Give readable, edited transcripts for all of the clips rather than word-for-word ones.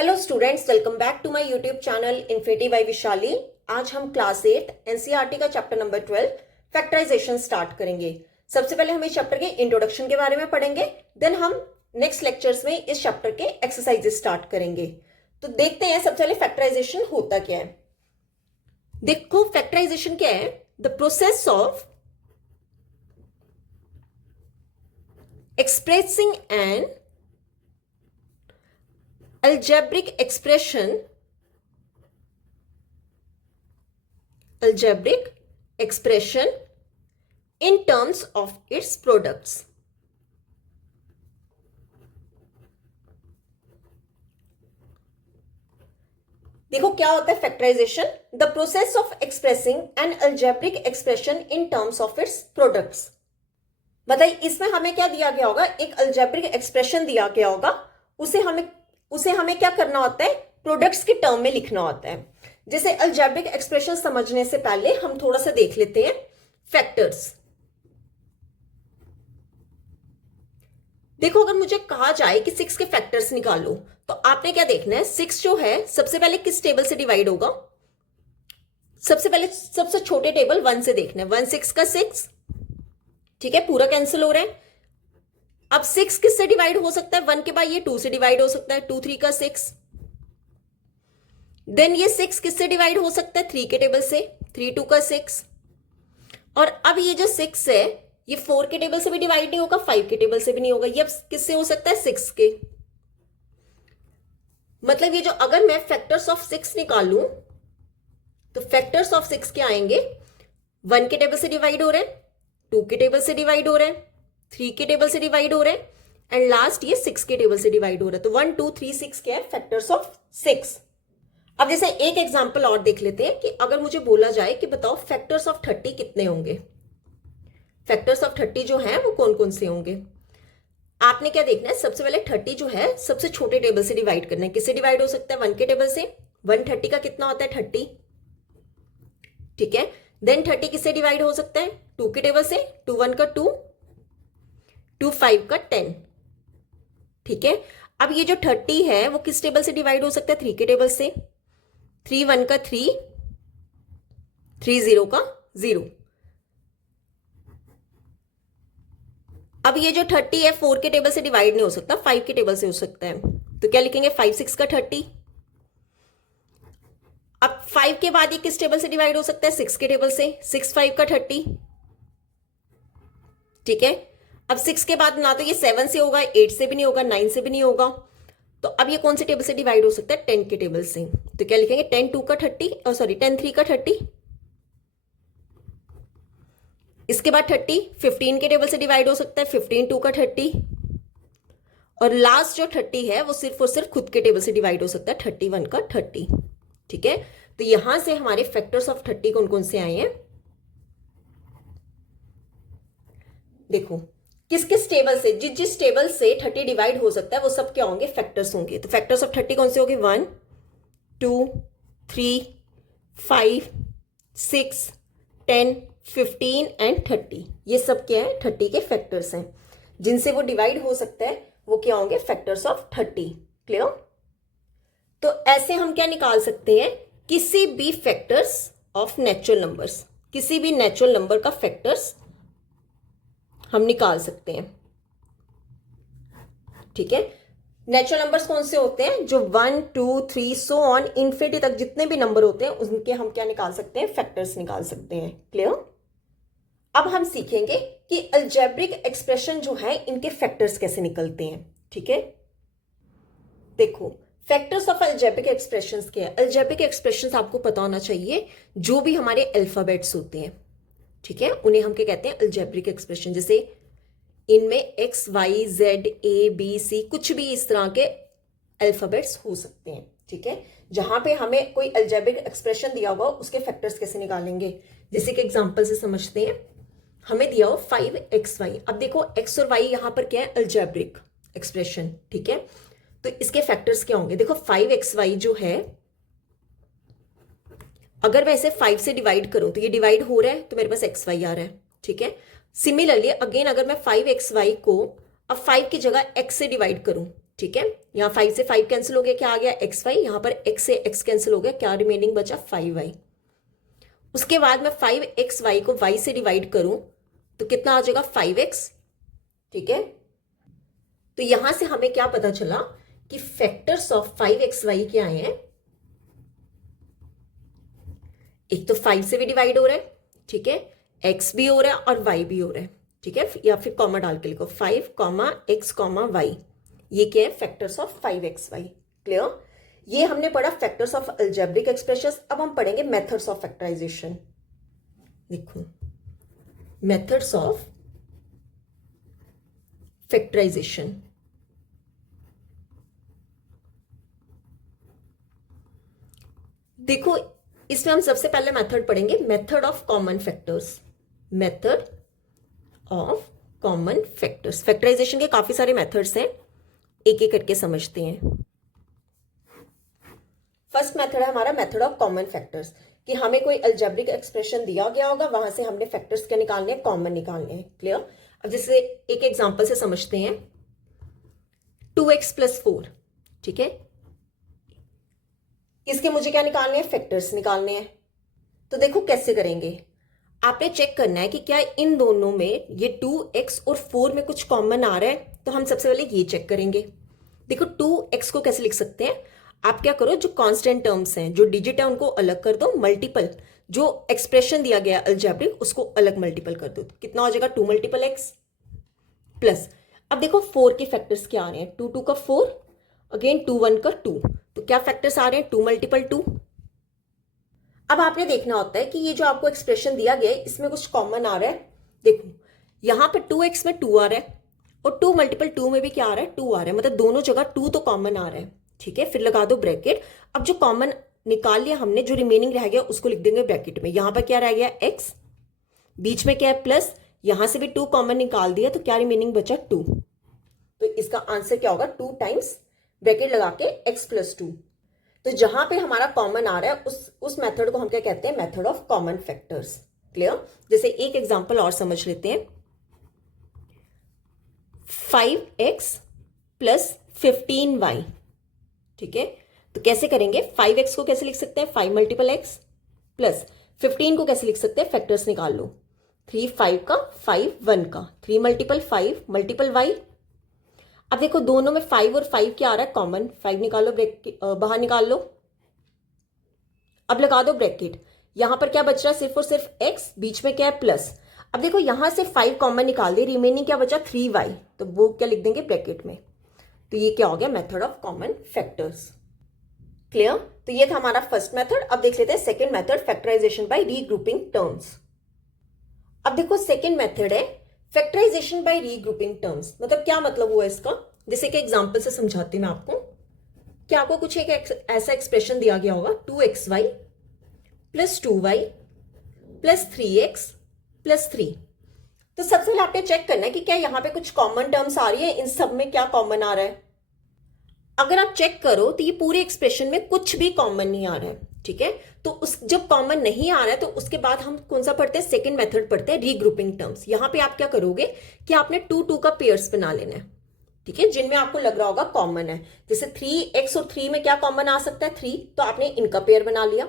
Hello students, welcome back to my YouTube channel Infinity by Vishali. आज हम class 8 NCERT का chapter number 12 factorisation start करेंगे। सबसे पहले हम इस चैप्टर के इंट्रोडक्शन के बारे में पढ़ेंगे, देन हम नेक्स्ट लेक्चर्स में इस चैप्टर के एक्सरसाइजेस स्टार्ट करेंगे। तो देखते हैं सबसे पहले फैक्टराइजेशन होता क्या है। देखो फैक्टराइजेशन क्या है, the process of expressing N algebraic expression in terms of its products। देखो क्या होता है factorisation, the process of expressing an algebraic expression in terms of its products. बताइए इसमें हमें क्या दिया गया होगा, एक अल्जेब्रिक एक्सप्रेशन दिया गया होगा, उसे हमें क्या करना होता है, प्रोडक्ट्स के टर्म में लिखना होता है। जैसे अलजेब्रिक एक्सप्रेशन समझने से पहले हम थोड़ा सा देख लेते हैं फैक्टर्स। देखो अगर मुझे कहा जाए कि 6 के फैक्टर्स निकालो तो आपने क्या देखना है, 6 जो है सबसे पहले किस टेबल से डिवाइड होगा। सबसे पहले सबसे छोटे टेबल 1 से देखना है, 1 6 का 6, ठीक है, पूरा कैंसिल हो रहा है। अब 6 किससे डिवाइड हो सकता है, 1 के बाद ये 2 से डिवाइड हो सकता है, 2 3 का 6। देन ये 6 किससे डिवाइड हो सकता है, 3 के टेबल से, 3 2 का 6। और अब ये जो 6 है ये 4 के टेबल से भी डिवाइड नहीं होगा, 5 के टेबल से भी नहीं होगा, ये अब किससे हो सकता है, 6 के। मतलब ये जो अगर मैं फैक्टर्स ऑफ 6 निकालूं तो फैक्टर्स ऑफ 6 क्या आएंगे, 1 के टेबल से डिवाइड हो रहे हैं, 2 के टेबल से डिवाइड हो रहे हैं, 3 के टेबल से डिवाइड हो रहे हैं, एंड लास्ट ये 6 के टेबल से डिवाइड हो रहा है। तो 1 2 3 6 क्या है, फैक्टर्स ऑफ 6। अब जैसे एक एग्जांपल और देख लेते हैं कि अगर मुझे बोला जाए कि बताओ फैक्टर्स ऑफ 30 कितने होंगे। फैक्टर्स ऑफ 30 जो है वो कौन कौन से होंगे, आपने क्या देखना है, सबसे पहले 30 जो है सबसे छोटे टेबल से डिवाइड करना है। किससे डिवाइड हो सकता है, 1 के टेबल से। 1 30 का कितना होता है, 30, ठीक है। देन 30 किससे डिवाइड हो सकता है, 2 के टेबल से, 2 1 का 2, 2 5 का 10, ठीक है। अब ये जो 30 है वो किस टेबल से डिवाइड हो सकता है, 3 के टेबल से, 3 1 का 3, 3 0 का 0। अब ये जो 30 है 4 के टेबल से डिवाइड नहीं हो सकता, 5 के टेबल से हो सकता है। तो क्या लिखेंगे, 5 6 का 30। अब 5 के बाद ये किस टेबल से डिवाइड हो सकता है, 6 के टेबल से, 6 5 का 30, ठीक है। अब 6 के बाद ना तो ये 7 से होगा, 8 से भी नहीं होगा, 9 से भी नहीं होगा। तो अब ये कौन से टेबल से डिवाइड हो सकता है, 10 के टेबल से। तो क्या लिखेंगे, 10 2 का 30, और सॉरी 10 3 का 30। इसके बाद 30 15 के टेबल से डिवाइड हो सकता है, 15 2 का 30। और लास्ट जो 30 है वो सिर्फ और सिर्फ खुद के टेबल से डिवाइड हो सकता है, 31 का 30, ठीक है। तो यहां से हमारे फैक्टर्स ऑफ 30 कौन कौन से आए हैं, देखो किस किस टेबल से, जिस जिस टेबल से 30 डिवाइड हो सकता है वो सब क्या होंगे, फैक्टर्स होंगे। तो फैक्टर्स ऑफ 30 कौन से होंगे, 1 2 3 5 6 10 15 एंड 30। ये सब क्या है, 30 के फैक्टर्स हैं, जिनसे वो डिवाइड हो सकता है वो क्या होंगे, फैक्टर्स ऑफ 30। क्लियर। तो ऐसे हम क्या निकाल सकते हैं, किसी भी फैक्टर्स ऑफ नेचुरल नंबर्स, किसी भी नेचुरल नंबर का फैक्टर्स हम निकाल सकते हैं, ठीक है। नेचुरल नंबर्स कौन से होते हैं, जो 1 2 3 सो ऑन इन्फिनिटी तक जितने भी नंबर होते हैं उनके हम क्या निकाल सकते हैं, फैक्टर्स निकाल सकते हैं। क्लियर। अब हम सीखेंगे कि अलजेब्रिक एक्सप्रेशन जो है इनके फैक्टर्स कैसे निकलते हैं, ठीक है। देखो फैक्टर्स ऑफ अलजेब्रिक एक्सप्रेशंस क्या है, अलजेब्रिक एक्सप्रेशंस आपको पता होना चाहिए, जो भी हमारे अल्फाबेट्स होते हैं, ठीक है, उन्हें हम क्या कहते हैं, अलजेब्रिक एक्सप्रेशन। जैसे इनमें x y z a b c कुछ भी इस तरह के अल्फाबेट्स हो सकते हैं, ठीक है। जहां पे हमें कोई अलजेब्रिक एक्सप्रेशन दिया हुआ उसके फैक्टर्स कैसे निकालेंगे, जैसे कि एग्जांपल से समझते हैं। हमें दिया हो 5xy, अब देखो x और y यहां पर क्या है, अलजेब्रिक एक्सप्रेशन, ठीक है। तो इसके फैक्टर्स क्या होंगे, देखो 5xy जो है अगर मैं इसे 5 से डिवाइड करूं तो ये डिवाइड हो रहा है, तो मेरे पास xy आ रहा है, ठीक है। सिमिलरली अगेन अगर मैं 5xy को अब 5 की जगह x से डिवाइड करूं, ठीक है, यहाँ 5 से 5 कैंसिल हो गया, क्या आ गया xy, यहाँ पर x से x कैंसिल हो गया, क्या रिमेनिंग बचा 5y। उसके बाद मैं 5xy को y से डिवाइड करूं तो कितना आ जाएगा 5x। ठीक है, तो यहां से हमें क्या पता चला कि फैक्टर्स ऑफ 5xy क्या आए हैं, एक तो 5 से भी डिवाइड हो रहा है, ठीक है, x भी हो रहा है और y भी हो रहा है, ठीक है, या फिर कॉमा डाल के लिखो 5, x, y, ये क्या है फैक्टर्स ऑफ 5xy। क्लियर, ये हमने पढ़ा फैक्टर्स ऑफ अलजेब्रिक एक्सप्रेशंस। अब हम पढ़ेंगे मेथड्स ऑफ फैक्टराइजेशन। देखो मेथड्स ऑफ फैक्टराइजेशन, देखो इसमें हम सबसे पहले मेथड पढ़ेंगे method of common factors. Method of common factors, factorisation के काफी सारे मेथड्स हैं, एक एक करके समझते हैं। फर्स्ट मेथड है हमारा मेथड ऑफ कॉमन फैक्टर्स, कि हमें कोई अलजेब्रिक एक्सप्रेशन दिया गया होगा, वहां से हमने फैक्टर्स क्या निकालने हैं, कॉमन निकालने हैं। क्लियर, अब जैसे एक एग्जांपल से समझते हैं, 2x + 4, ठीक है, इसके मुझे क्या निकालने हैं, फैक्टर्स निकालने हैं। तो देखो कैसे करेंगे, आपने चेक करना है कि क्या इन दोनों में ये 2x और 4 में कुछ कॉमन आ रहा है। तो हम सबसे पहले ये चेक करेंगे। देखो 2x को कैसे लिख सकते हैं, आप क्या करो, जो कांस्टेंट टर्म्स हैं, जो डिजिट है उनको अलग कर दो, मल्टीपल जो एक्सप्रेशन दिया गया अलजेब्रिक उसको अलग मल्टीपल कर दो, कितना हो जाएगा 2 × x प्लस। अब देखो 4 के फैक्टर्स क्या आ रहे हैं, 2 × 2 = 4, अगेन 2 × 1 = 2, तो क्या फैक्टर्स आ रहे हैं 2 × 2। अब आपने देखना होता है कि ये जो आपको एक्सप्रेशन दिया गया है इसमें कुछ कॉमन आ रहा है। देखो यहां पे 2x में 2 आ रहा है और 2 × 2 में भी क्या आ रहा है 2 आ रहा है, मतलब दोनों जगह 2 तो कॉमन आ रहा है। ठीक है, फिर लगा दो ब्रैकेट। अब जो कॉमन निकाल लिया हमने, जो रिमेनिंग रह गया उसको लिख देंगे ब्रैकेट में। यहां पर क्या रह गया x, बीच में क्या है प्लस, यहां से भी 2 कॉमन निकाल दिया तो क्या रिमेनिंग बचा 2। तो इसका आंसर क्या होगा 2 टाइम्स ब्रैकेट लगा के x + 2। तो जहां पे हमारा कॉमन आ रहा है उस मेथड को हम क्या कहते हैं, method of common factors. Clear, जैसे एक एग्जांपल और समझ लेते हैं, 5x + 15y। ठीक है, तो कैसे करेंगे, 5x को कैसे लिख सकते हैं 5 × x प्लस 15 को कैसे लिख सकते हैं, फैक्टर्स निकाल लो, 3 5 का 5 1 का, 3 × 5 × y। अब देखो दोनों में 5 और 5 क्या आ रहा है कॉमन, 5 निकालो, बाहर निकाल लो, अब लगा दो ब्रैकेट। यहां पर क्या बच रहा है, सिर्फ और सिर्फ x, बीच में क्या है प्लस। अब देखो यहां से 5 कॉमन निकाल दिए, रिमेनिंग क्या बचा 3y, तो वो क्या लिख देंगे ब्रैकेट में। तो ये क्या हो गया, method of common factors. Clear, तो ये था हमारा फर्स्ट मेथड। अब देख लेते हैं second method, factorisation by regrouping terms. अब देखो सेकेंड मेथड है फैक्टराइजेशन बाय रीग्रुपिंग टर्म्स। मतलब क्या मतलब हुआ इसका, जैसे कि एग्जांपल से समझाती हूं मैं आपको, कि आपको कुछ एक ऐसा एक्सप्रेशन दिया गया होगा 2xy + 2y + 3x + 3। तो सबसे पहले आपने चेक करना है कि क्या यहां पे कुछ कॉमन टर्म्स आ रही है, इन सब में क्या कॉमन आ रहा है। अगर आप चेक करो तो ये पूरे एक्सप्रेशन में कुछ भी कॉमन नहीं आ रहा है। ठीक है, तो उस जब कॉमन नहीं आ रहा है तो उसके बाद हम कौन सा पढ़ते हैं, सेकंड मेथड पढ़ते हैं, रीग्रुपिंग टर्म्स। यहां पे आप क्या करोगे कि आपने 2 2 का पेयर्स बना लेना है, ठीक है, जिनमें आपको लग रहा होगा कॉमन है। जैसे 3x और 3 में क्या कॉमन आ सकता है 3, तो आपने इनका पेयर बना लिया।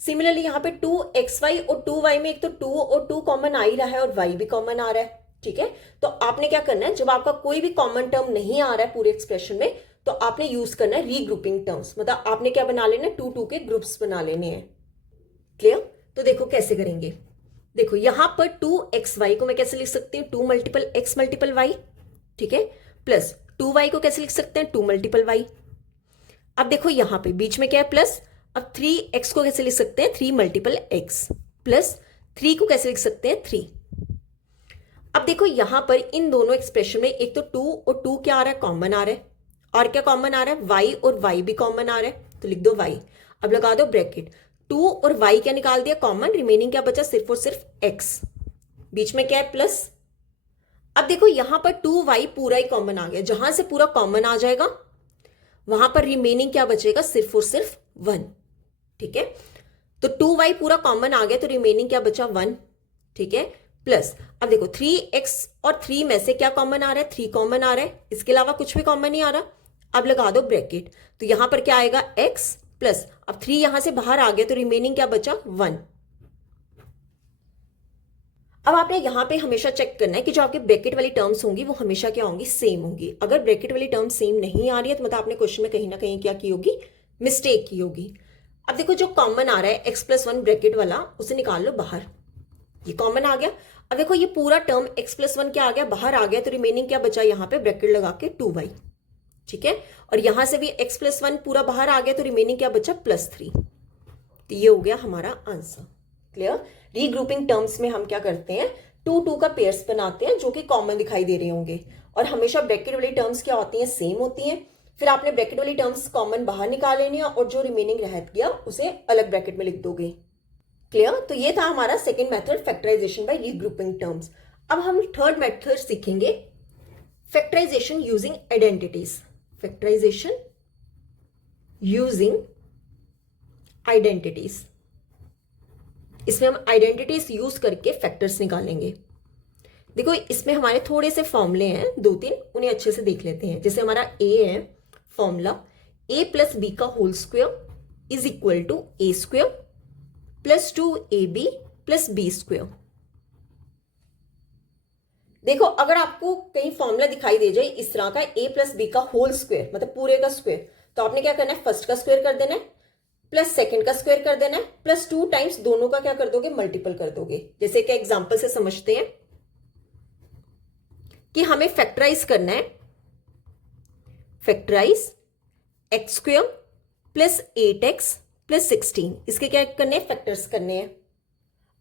सिमिलरली यहाँ पे 2xy और 2y में एक तो 2 और 2 कॉमन आ ही रहा है और y भी कॉमन आ रहा है। ठीक है, तो आपने क्या करना है, जब आपका कोई भी कॉमन टर्म नहीं आ रहा है पूरे एक्सप्रेशन में, तो आपने यूज करना है रीग्रुपिंग टर्म्स। मतलब आपने क्या बना लेना है, 2 2 के ग्रुप्स बना लेने हैं। क्लियर, तो देखो कैसे करेंगे। देखो यहां पर 2xy को मैं कैसे लिख सकती हूँ, 2 × x × y। ठीक है, प्लस 2y को कैसे लिख सकते हैं, 2 × y। अब देखो यहां पे बीच में क्या है प्लस। अब 3x को कैसे लिख सकते हैं, 3 × x प्लस 3 को कैसे लिख सकते हैं 3। अब देखो यहां पर इन दोनों एक्सप्रेशन में एक तो 2 और 2 क्या आ रहा है, कॉमन आ रहा है, और क्या कॉमन आ रहा है, y और y भी कॉमन आ रहा है, तो लिख दो y। अब लगा दो ब्रैकेट, 2 और y क्या निकाल दिया कॉमन, रिमेनिंग क्या बचा सिर्फ और सिर्फ x, बीच में क्या है प्लस। अब देखो यहां पर 2y पूरा ही कॉमन आ गया, जहां से पूरा कॉमन आ जाएगा वहां पर रिमेनिंग क्या बचेगा, सिर्फ और सिर्फ 1। ठीक है, तो 2y पूरा कॉमन आ गया तो रिमेनिंग क्या बचा 1। ठीक है, प्लस अब देखो 3x और 3 में से क्या कॉमन आ रहा है, 3 कॉमन आ रहा है, इसके अलावा कुछ भी कॉमन नहीं आ रहा। अब लगा दो ब्रैकेट, तो यहां पर क्या आएगा x प्लस, अब 3 यहां से बाहर आ गया तो रिमेनिंग क्या बचा 1। अब आपने यहां पे हमेशा चेक करना है कि जो आपके ब्रैकेट वाली टर्म्स होंगी वो हमेशा क्या होंगी, सेम होंगी। अगर ब्रैकेट वाली टर्म सेम नहीं आ रही है तो मतलब आपने क्वेश्चन में कहीं ना कहीं क्या की होगी, मिस्टेक की होगी। अब देखो जो कॉमन आ रहा है x+1 ब्रैकेट वाला, उसे निकाल लो बाहर, ये कॉमन आ गया। अब देखो ये पूरा टर्म x+1 क्या आ गया, बाहर आ गया, तो रिमेनिंग क्या बचा, यहाँ पे ब्रैकेट लगा के 2y, ठीक है। और यहां से भी x+1 पूरा बाहर आ गया तो रिमेनिंग क्या बचा +3। तो ये हो गया हमारा आंसर। क्लियर। रीग्रुपिंग टर्म्स में हम क्या करते हैं, 2 का पेयर्स बनाते हैं जो कि कॉमन दिखाई दे रहे होंगे, और हमेशा ब्रैकेट वाली टर्म्स क्या होती हैं, सेम होती हैं। फिर आपने ब्रैकेट वाली टर्म्स कॉमन बाहर निकाल लेनी है और जो रिमेनिंग रह गया उसे अलग ब्रैकेट में लिख दोगे। क्लियर। तो ये था हमारा second method, factorisation by regrouping terms. अब हम थर्ड मेथड सीखेंगे, factorisation using identities. Factorisation using identities, इसमें हम आइडेंटिटीज यूज करके फैक्टर्स निकालेंगे। देखो इसमें हमारे थोड़े से फॉर्मूले हैं 2-3, उन्हें अच्छे से देख लेते हैं। जैसे हमारा ए है फॉर्मूला, a + b का whole square is equal to a² + 2ab + b²। देखो अगर आपको कहीं फॉर्मूला दिखाई दे जाए इस तरह का, a + b का होल स्क्वायर मतलब पूरे का स्क्वायर, तो आपने क्या करना है, फर्स्ट का स्क्वायर कर देना है, प्लस सेकंड का स्क्वायर कर देना है, प्लस 2 टाइम्स दोनों का क्या कर दोगे, मल्टीपल कर दोगे। जैसे कि एग्जांपल से समझते हैं कि हमें फैक्टराइज करना है, फैक्टराइज x² + 8x + 16, इसके क्या करने हैं, फैक्टर्स करने हैं।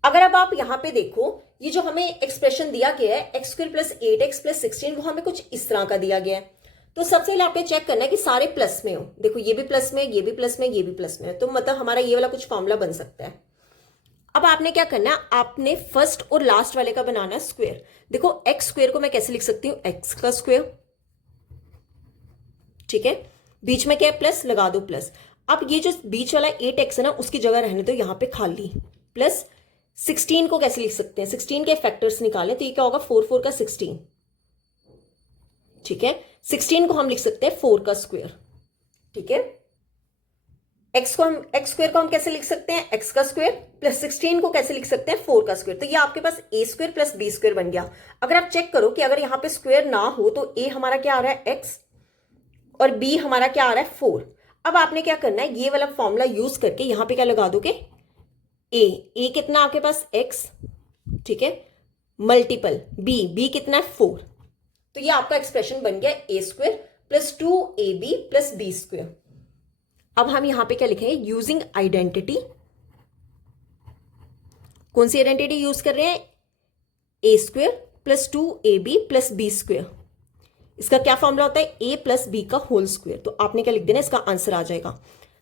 अगर अब आप यहां पे देखो, ये जो हमें एक्सप्रेशन दिया गया है x² + 8x + 16, वो हमें कुछ इस तरह का दिया गया है। तो सबसे पहले आपने चेक करना है कि सारे प्लस में हो। देखो ये भी प्लस में, ये भी प्लस में, ये भी प्लस में है, तो मतलब हमारा ये वाला कुछ फॉर्मूला बन सकता है। अब आपने क्या करना है, आपने फर्स्ट और लास्ट वाले का बनाना है स्क्वायर। देखो x² को मैं कैसे लिख सकती हूँ, x का स्क्वायर, ठीक है, बीच में क्या है, प्लस, लगा दो प्लस। अब ये जो बीच वाला 8x है ना, उसकी जगह रहने दो यहां पे खाली, प्लस 16 को कैसे लिख सकते हैं, 16 के फैक्टर्स निकालें तो ये क्या होगा, 4 का 16, ठीक है। 16 को हम लिख सकते हैं 4 का स्क्वायर, ठीक है। x² को हम कैसे लिख सकते हैं, x का स्क्वायर, प्लस 16 को कैसे लिख सकते हैं, 4 का स्क्वायर। तो ये आपके पास a² + b² बन गया। अगर आप चेक करो कि अगर यहां पे स्क्वायर ना हो तो a हमारा क्या आ रहा है, x, और b हमारा क्या आ रहा है, 4। अब आपने क्या करना है, ये वाला फॉर्मूला यूज करके यहां पे क्या लगा दोगे, a कितना आपके पास x, ठीक है, मल्टीपल b कितना है 4। तो ये आपका एक्सप्रेशन बन गया a² + 2ab + b²। अब हम यहां पे क्या लिखेंगे, यूजिंग आइडेंटिटी। कौन सी आइडेंटिटी यूज कर रहे हैं, a² + 2ab + b²। इसका क्या फॉर्मूला होता है, a + b का होल स्क्वायर। तो आपने क्या लिख देना, इसका आंसर आ जाएगा,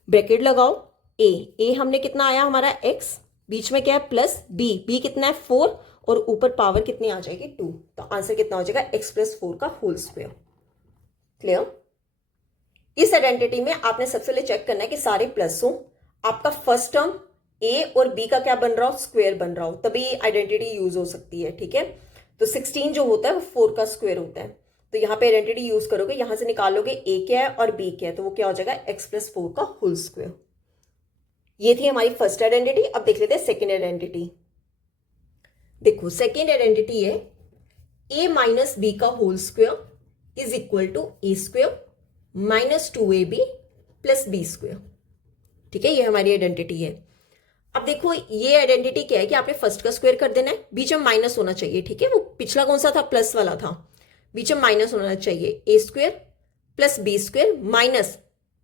ब्रैकेट लगाओ, a हमने कितना आया हमारा x, बीच में क्या है प्लस, b कितना है 4, और ऊपर पावर कितनी आ जाएगी 2। तो आंसर कितना हो जाएगा, x + 4 का होल स्क्वायर। क्लियर। इस आइडेंटिटी में आपने सबसे पहले चेक करना है कि सारे प्लस हो, आपका फर्स्ट टर्म a और b का क्या बन रहा हो, स्क्वायर बन रहा हो, तभी आइडेंटिटी यूज हो सकती है, ठीक है। तो 16 जो होता है वो 4 का स्क्वायर होता है, तो यहाँ पे आइडेंटिटी यूज करोगे, यहां से निकालोगे a क्या है और b क्या है, तो वो क्या हो जाएगा, x + 4 का होल स्क्वायर। ये थी हमारी फर्स्ट आइडेंटिटी। अब देख लेते हैं सेकेंड आइडेंटिटी। देखो सेकेंड आइडेंटिटी है a - b का whole square is equal to a² - 2ab + b², ठीक है, ये हमारी आइडेंटिटी है। अब देखो ये आइडेंटिटी क्या है कि आपने फर्स्ट का स्क्वायर कर देना है, बीच में माइनस होना चाहिए, ठीक है, वो पिछला कौन सा था, प्लस वाला था, बीच में माइनस होना चाहिए, a² + b²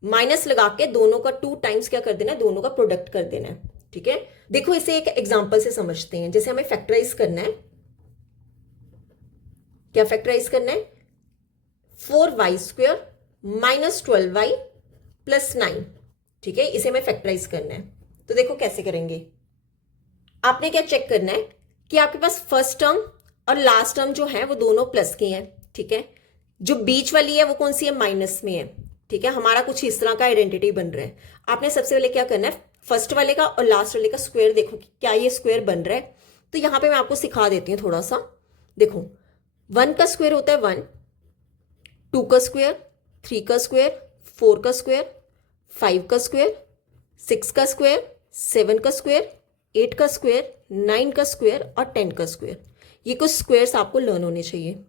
माइनस लगा के दोनों का 2 टाइम्स क्या कर देना है, दोनों का प्रोडक्ट कर देना है, ठीक है। देखो इसे एक एग्जांपल से समझते हैं। जैसे हमें फैक्टराइज करना है, क्या फैक्टराइज करना है, 4y² - 12y + 9, ठीक है, इसे हमें फैक्टराइज करना है। तो देखो कैसे करेंगे, आपने क्या चेक करना है कि आपके पास फर्स्ट टर्म और लास्ट टर्म जो है वो दोनों प्लस के हैं, ठीक है, जो बीच वाली है वो कौन सी है, माइनस में है, ठीक है। हमारा कुछ इस तरह का आइडेंटिटी बन रहा है। आपने सबसे पहले क्या करना है, फर्स्ट वाले का और लास्ट वाले का स्क्वायर देखो कि क्या ये स्क्वायर बन रहा है। तो यहां पे मैं आपको सिखा देती हूँ थोड़ा सा। देखो 1 का स्क्वायर होता है 1, 2 का स्क्वायर 3 का स्क्वायर, 4 का स्क्वायर, 5 का स्क्वायर, 6 का स्क्वायर, 7 का स्क्वायर, 8 का स्क्वायर, 9 का स्क्वायर और 10 का स्क्वायर। ये कुछ स्क्वायर्स आपको लर्न होने चाहिए।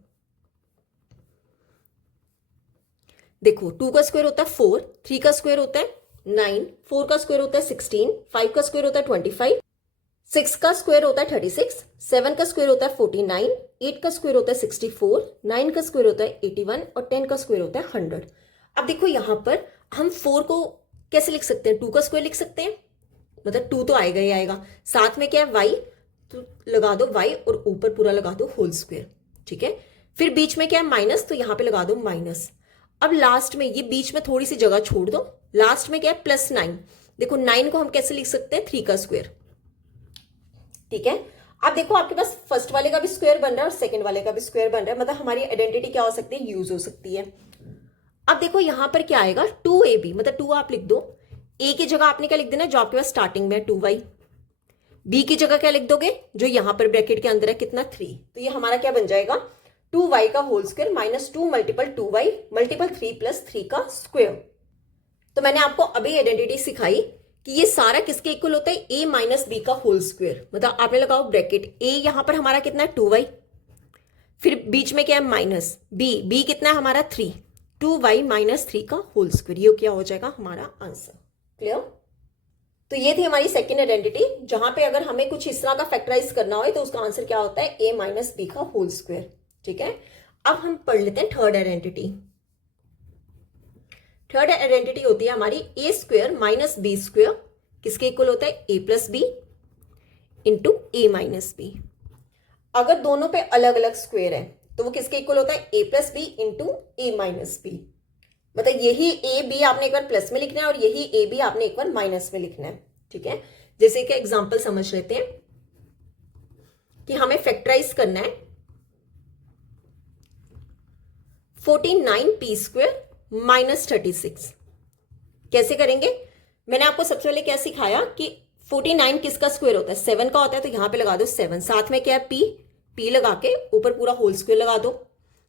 देखो 2 का स्क्वायर होता है 4, 3 का स्क्वायर होता है 9, 4 का स्क्वायर होता है 16, 5 का स्क्वायर होता है 25, 6 का स्क्वायर होता है 36, 7 का स्क्वायर होता है 49, 8 का स्क्वायर होता है 64, 9 का स्क्वायर होता है 81 और 10 का स्क्वायर होता है 100। अब देखो यहां पर हम 4 को कैसे लिख सकते हैं, 2 का स्क्वायर लिख सकते हैं, मतलब 2 तो आएगा ही आएगा। साथ में क्या है y, तो लगा दो y और ऊपर पूरा लगा दो होल स्क्वायर, ठीक है। फिर बीच में क्या है माइनस, तो यहां पे लगा दो माइनस। अब लास्ट में ये बीच में थोड़ी सी जगह छोड़ दो, लास्ट में क्या है +9। देखो 9 को हम कैसे लिख सकते हैं, 3 का स्क्वायर, ठीक है। अब देखो आपके पास फर्स्ट वाले का भी स्क्वायर बन रहा है और सेकंड वाले का भी स्क्वायर बन रहा है, मतलब हमारी आइडेंटिटी क्या हो सकती है, यूज हो सकती है। अब देखो यहां पर क्या आएगा 2ab, मतलब 2 आप लिख दो। a की जगह आपने क्या लिख देना, जो आपके पास स्टार्टिंग में 2y। b की जगह क्या लिख दोगे, जो यहां पर ब्रैकेट के अंदर है कितना 3, तो ये हमारा क्या बन जाएगा 2y का whole square minus 2 multiple 2y multiple 3 plus 3 का स्क्वायर। तो मैंने आपको अभी आइडेंटिटी सिखाई कि ये सारा किसके इक्वल होता है, a माइनस बी का होल स्क्वायर। मतलब आपने लगाओ ब्रैकेट, a यहां पर हमारा कितना है 2y, फिर बीच में क्या है माइनस b कितना है हमारा 3, 2y माइनस 3 का होल स्क्वायर। ये क्या हो जाएगा हमारा आंसर। क्लियर। तो ये थी हमारी सेकेंड आइडेंटिटी, जहां पे अगर हमें कुछ इस तरह का फैक्टराइज करना हो तो उसका आंसर क्या होता है, a माइनस बी का होल स्क्वायर, ठीक है। अब हम पढ़ लेते हैं थर्ड आइडेंटिटी। थर्ड आइडेंटिटी होती है हमारी a square minus b square, किसके इक्वल होता है a plus b into a minus b. अगर दोनों पे अलग अलग स्क्वायर है तो वो किसके इक्वल होता है, a plus b into a minus b. मतलब यही ए बी आपने एक बार प्लस में लिखना है और यही ए बी आपने एक बार माइनस में लिखना है, ठीक है। जैसे कि एग्जांपल समझ लेते हैं कि हमें फैक्टराइज करना है 49p स्क्वायर माइनस 36। कैसे करेंगे, मैंने आपको सबसे पहले क्या सिखाया कि 49 किसका स्क्वायर होता है, 7 का होता है, तो यहां पे लगा दो 7, साथ में क्या है p लगा के ऊपर पूरा होल स्क्वायर लगा दो।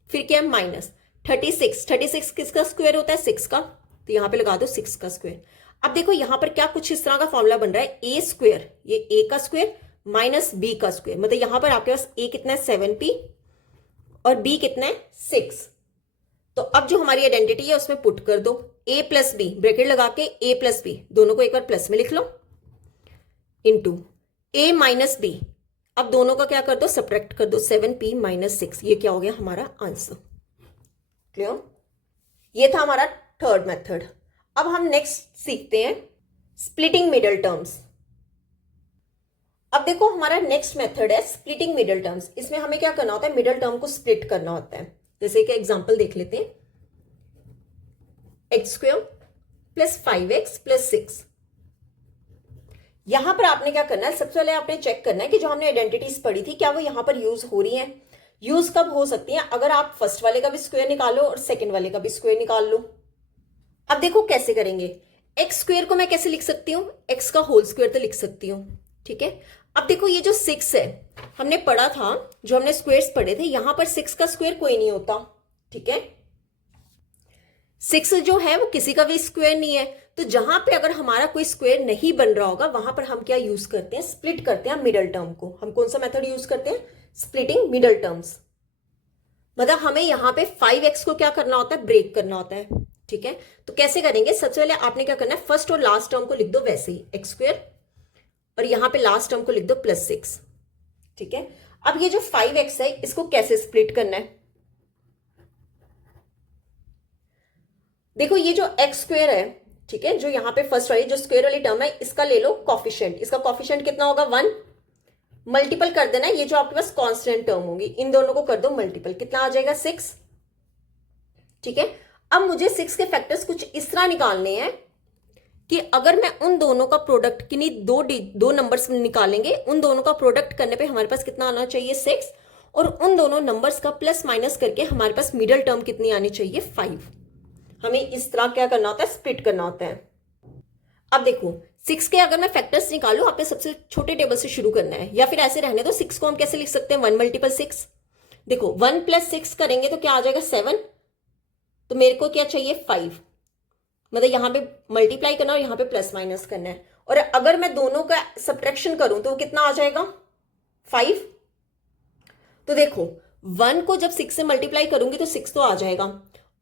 फिर क्या है माइनस 36 किसका स्क्वायर होता है, 6 का, तो यहां पे लगा दो 6 का स्क्वायर। अब देखो यहां पर क्या कुछ इस तरह का फॉर्मूला बन रहा है, ए स्क्वायर, ये ए का स्क्वायर माइनस बी का स्क्वायर। मतलब यहां पर आपके पास ए कितना है 7p और बी कितना है 6। तो अब जो हमारी आइडेंटिटी है उसमें पुट कर दो a प्लस बी, ब्रैकेट लगा के a प्लस बी दोनों को एक बार प्लस में लिख लो, इंटू a माइनस बी। अब दोनों का क्या कर दो, सब्ट्रैक्ट कर दो, 7p माइनस 6। ये क्या हो गया हमारा आंसर। क्लियर। ये था हमारा थर्ड मेथड। अब हम नेक्स्ट सीखते हैं स्प्लिटिंग मिडल टर्म्स। अब देखो हमारा नेक्स्ट मेथड है स्प्लिटिंग मिडल टर्म्स। इसमें हमें क्या करना होता है, मिडल टर्म को स्प्लिट करना होता है। जैसे कि एग्जांपल देख लेते हैं, x square plus 5x plus 6। यहां पर आपने क्या करना है, सबसे पहले आपने चेक करना है कि जो हमने आइडेंटिटीज पढ़ी थी क्या वो यहां पर यूज हो रही हैं। यूज कब हो सकती हैं, अगर आप फर्स्ट वाले का भी स्क्वायर निकालो और सेकंड वाले का भी स्क्वायर निकाल लो। अब देखो कैसे करेंगे, एक्स स्क्वायर को मैं कैसे लिख सकती हूँ, एक्स का होल स्क्वायर तो लिख सकती हूँ, ठीक है। अब देखो ये जो 6 है हमने पढ़ा था, जो हमने स्क्वायर्स पढ़े थे, यहां पर 6 का स्क्वायर कोई नहीं होता, ठीक है। 6 जो है वो किसी का भी स्क्वायर नहीं है। तो जहां पे अगर हमारा कोई स्क्वायर नहीं बन रहा होगा वहां पर हम क्या यूज करते हैं, स्प्लिट करते हैं मिडल टर्म को। हम कौन सा मेथड यूज करते हैं, स्प्लिटिंग मिडल टर्म्स। मतलब हमें यहां पे 5x को क्या करना होता है, ब्रेक करना होता है, ठीक है। तो कैसे करेंगे, सबसे पहले आपने क्या करना है, फर्स्ट और लास्ट टर्म को लिख दो वैसे ही एक्स स्क्वायर, और यहां पे लास्ट टर्म को लिख दो प्लस 6, ठीक है। अब ये जो 5x है इसको कैसे स्प्लिट करना है, देखो ये जो एक्स स्क्वायर है, ठीक है, जो यहां पे फर्स्ट वाली जो स्क्वायर वाली टर्म है, इसका ले लो कॉफिशिएंट। इसका कॉफिशिएंट कितना होगा 1, मल्टीपल कर देना। ये जो आपके पास कांस्टेंट टर्म होगी इन दोनों को कर दो मल्टीपल, कितना आ जाएगा 6, ठीक है। अब मुझे 6 के फैक्टर्स कुछ इस तरह निकालने हैं कि अगर मैं उन दोनों का प्रोडक्ट किन्हीं दो नंबर्स निकालेंगे, उन दोनों का प्रोडक्ट करने पे हमारे पास कितना आना चाहिए 6, और उन दोनों नंबर्स का प्लस माइनस करके हमारे पास मिडल टर्म कितनी आनी चाहिए 5। हमें इस तरह क्या करना होता है, स्प्लिट करना होता है। अब देखो 6 के अगर मैं फैक्टर्स निकालू, आपने सबसे छोटे टेबल से शुरू करना है, या फिर ऐसे रहने दो। 6 को हम कैसे लिख सकते हैं, 1 मल्टीपल 6। देखो 1 प्लस 6 करेंगे तो क्या आ जाएगा 7, तो मेरे को क्या चाहिए 5, मतलब यहाँ पे मल्टीप्लाई करना और यहाँ पे प्लस माइनस करना है। और अगर मैं दोनों का सब्ट्रैक्शन करूं तो वो कितना आ जाएगा 5। तो देखो 1 को जब 6 से मल्टीप्लाई करूंगी तो 6 तो आ जाएगा,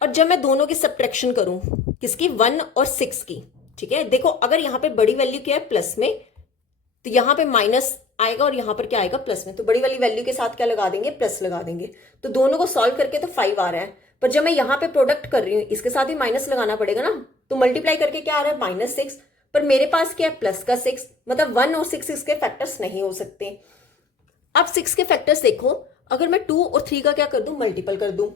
और जब मैं दोनों की सब्ट्रैक्शन करूं किसकी 1 और 6 की, ठीक है, देखो अगर यहाँ पे बड़ी वैल्यू क्या है प्लस में, तो यहाँ पे माइनस आएगा और यहाँ पर क्या आएगा प्लस में, तो बड़ी वाली वैल्यू के साथ क्या लगा देंगे प्लस लगा देंगे। तो दोनों को सॉल्व करके तो 5 आ रहा है, पर जब मैं यहाँ पे प्रोडक्ट कर रही हूँ इसके साथ ही माइनस लगाना पड़ेगा ना, तो मल्टीप्लाई करके क्या आ रहा है -6, पर मेरे पास क्या है प्लस का 6, मतलब 1 और 6 इसके फैक्टर्स नहीं हो सकते। अब 6 के फैक्टर्स देखो, अगर मैं 2 और 3 का क्या कर दूं मल्टीपल कर दूं,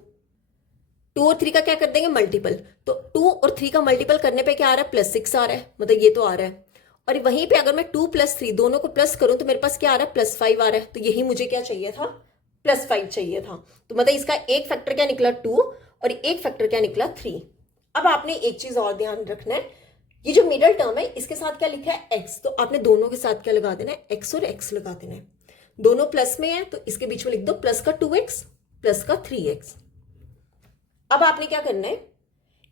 2 और 3 का क्या कर देंगे मल्टीपल, तो 2 और 3 का मल्टीपल करने पे क्या आ रहा है +6 आ रहा है, मतलब ये तो आ रहा है। और वहीं पे अगर मैं 2 + 3 दोनों को प्लस करूं तो मेरे पास क्या आ रहा है +5 आ रहा है, तो यही मुझे क्या चाहिए था +5 चाहिए था। तो मतलब इसका एक फैक्टर क्या निकला 2 और एक फैक्टर क्या निकला 3। अब आपने एक चीज और ध्यान रखना है, ये जो मिडल टर्म है इसके साथ क्या लिखा है x, तो आपने दोनों के साथ क्या लगा देना है x और x लगा देना है। दोनों प्लस में है तो इसके बीच में लिख दो प्लस का 2x प्लस का 3x। अब आपने क्या करना है,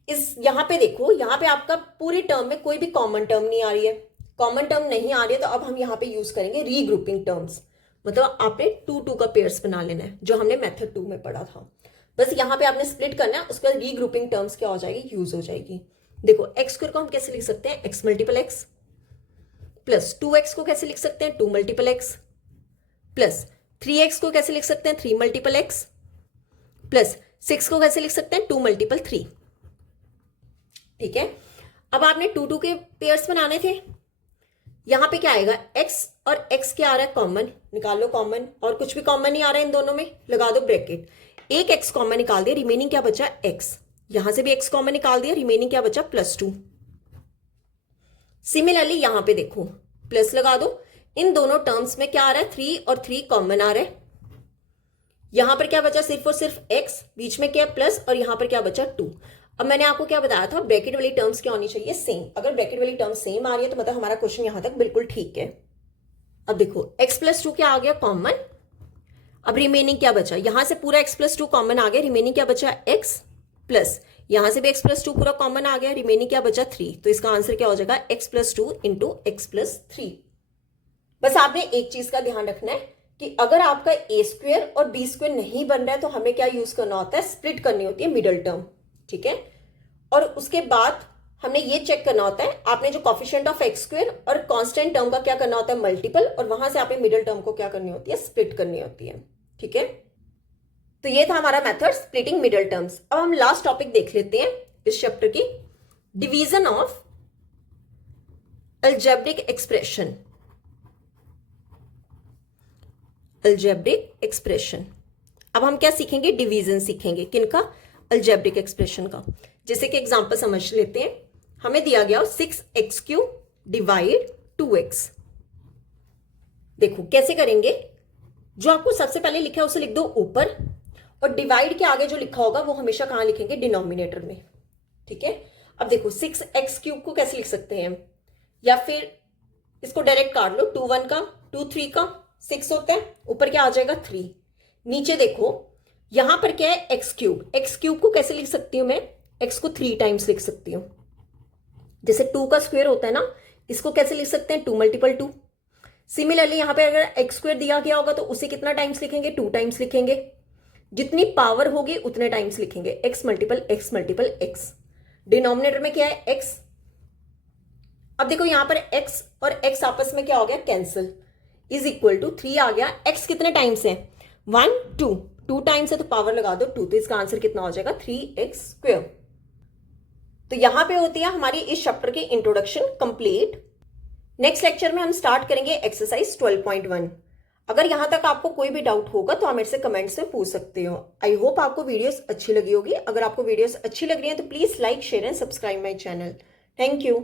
इस यहां पे देखो, यहां पे आपका पूरी टर्म में कोई भी कॉमन टर्म नहीं आ रही है, कॉमन टर्म नहीं आ रही है, तो अब हम यहाँ पे यूज करेंगे रीग्रुपिंग टर्म्स, मतलब आपने 2 का पेयर्स बना लेना है जो हमने मेथड 2 में पढ़ा था। बस यहाँ पे आपने स्प्लिट करना है, उसके बाद रीग्रुपिंग टर्म्स क्या हो जाएगी यूज हो जाएगी। देखो x स्क्वायर को हम कैसे लिख सकते हैं x multiple x, plus 2x को कैसे लिख सकते हैं 2 मल्टीपल x, प्लस 3x को कैसे लिख सकते हैं 3 मल्टीपल x, प्लस 6 को कैसे लिख सकते हैं 2 मल्टीपल 3। ठीक है, अब आपने 2 के पेयर्स बनाने थे, यहां पे क्या आएगा x और x क्या आ रहा है कॉमन, निकाल लो कॉमन, और कुछ भी कॉमन नहीं आ रहा है इन दोनों में, लगा दो ब्रैकेट, एक x कॉमन निकाल दिया, रिमेनिंग क्या बचा x, यहां से भी x कॉमन निकाल दिया, रिमेनिंग क्या बचा +2। सिमिलरली यहां पे देखो प्लस लगा दो, इन दोनों टर्म्स में क्या आ रहा है 3 और 3 कॉमन आ रहा है, यहां पर क्या बचा सिर्फ और सिर्फ x, बीच में क्या प्लस, और यहां पर क्या बचा 2। अब मैंने आपको क्या बताया था, ब्रैकेट वाली टर्म्स क्या होनी चाहिए सेम, अगर ब्रैकेट वाली टर्म सेम आ रही है तो मतलब हमारा क्वेश्चन यहां तक बिल्कुल ठीक है। अब देखो x + 2 क्या आ गया कॉमन, अब रिमेनिंग क्या बचा, यहां से पूरा x + 2 कॉमन आ गया, रिमेनिंग क्या बचा x, प्लस यहां से भी x + 2 पूरा कॉमन आ गया, रिमेनिंग क्या बचा 3, तो इसका आंसर क्या हो जाएगा x + 2 × x + 3। बस आपने एक चीज का ध्यान रखना है कि अगर आपका a² और b² नहीं बन रहा है तो हमें क्या यूज करना होता है, स्प्लिट करनी होती है मिडल टर्म, ठीक है। और उसके बाद हमने ये चेक करना होता है, आपने जो कॉफिशिएंट ऑफ x² और कांस्टेंट टर्म का क्या करना होता है मल्टीपल, और वहां से आपने मिडल टर्म को क्या करनी होती है स्प्लिट करनी होती है, ठीक है। तो ये था हमारा मेथड स्प्लिटिंग मिडल टर्म्स। अब हम लास्ट टॉपिक देख लेते हैं इस चैप्टर की, division of algebraic expression. Algebraic expression, अब हम क्या सीखेंगे, डिवीजन सीखेंगे, किनका, अलजेब्रिक एक्सप्रेशन का। जैसे कि एग्जांपल समझ लेते हैं, हमें दिया गया 6x³ डिवाइड 2x। देखो कैसे करेंगे, जो आपको सबसे पहले लिखा है उसे लिख दो ऊपर, और डिवाइड के आगे जो लिखा होगा वो हमेशा कहां लिखेंगे, डिनोमिनेटर में, ठीक है। अब देखो 6x³ को कैसे लिख सकते हैं, या फिर इसको डायरेक्ट काट लो, 2 1 का 2 3 का 6 होता है, ऊपर क्या आ जाएगा 3, नीचे देखो यहां पर क्या है x³ को कैसे लिख सकती हूं मैं, x को 3 टाइम्स लिख सकती हूं, जैसे 2 का स्क्वायर होता है ना, इसको कैसे लिख सकते हैं 2 × 2। सिमिलरली यहां पे अगर x² दिया गया होगा तो उसे कितना टाइम्स लिखेंगे, 2 टाइम्स लिखेंगे, जितनी पावर होगी उतने टाइम्स लिखेंगे, x × x। डिनोमिनेटर में क्या है x, अब देखो यहां पर x और x आपस में क्या हो गया कैंसिल, इज इक्वल टू 3 आ गया, x कितने टाइम्स है 1 2 टाइम्स है तो पावर लगा दो 2, तो इसका आंसर कितना हो जाएगा 3x²। तो यहां पे होती है हमारी इस चैप्टर की इंट्रोडक्शन कंप्लीट। नेक्स्ट लेक्चर में हम स्टार्ट करेंगे एक्सरसाइज 12.1। अगर यहां तक आपको कोई भी डाउट होगा तो आप मेरे से कमेंट्स में पूछ सकते हो। आई होप आपको वीडियोस अच्छी लगी होगी। अगर आपको वीडियोस अच्छी लग रही है तो please like share and subscribe my channel. Thank you.